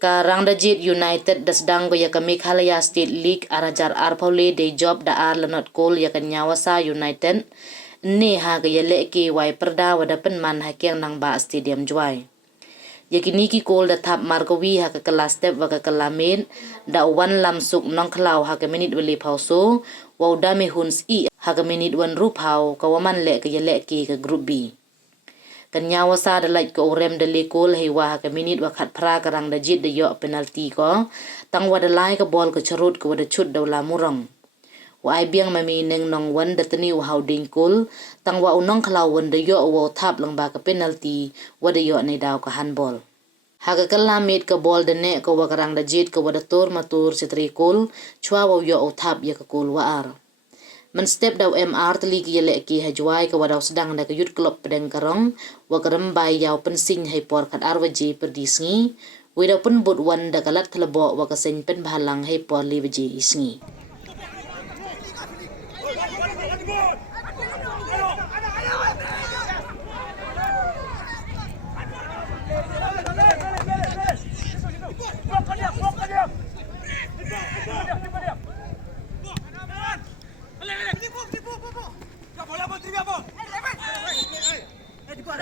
Karang Dajit United das dang ya ka Meghalaya State League arajar arpaule de job da ar lanot kol ya ka Nyawasa United ne ha ga ya leke wai perda wada penman ha kyang nang ba stadium juai. Ya kini ki kol da thap markawi ha ka kelas step wa ka kalamen da wan lam suk nong klau ha ka minit wali pauso wa da me huns I ha ka minit wan rup hau ka waman le ka ya leke ka group B. Kenyawasa da lait ko orem da lekol hewa ka minit wakat pra Karang Dajit da yo penalti ko tang wada lai ka bol ka charut ko wada chut da la murang wa ai biang mami neng nong wan da tani wa hau ding kol tang wa unong khalau wan da yo wo thap lang ba ka penalti wada yo nei daw ka handball ha ka kalamit ka bol da ne ko wa Karang Dajit ko wada tor matur sitri kol chwa wa yo o thap ya ka kol wa ar men step daw MR tali ki yele ki hajwai ka wadaw sedang da ka yut klop pedeng karong wa karam bai yaw pensing hai por kat arwaji perdisngi wi daw pen but wan da kalat thlebo wa ka sen pen bahalang hai por li waji isngi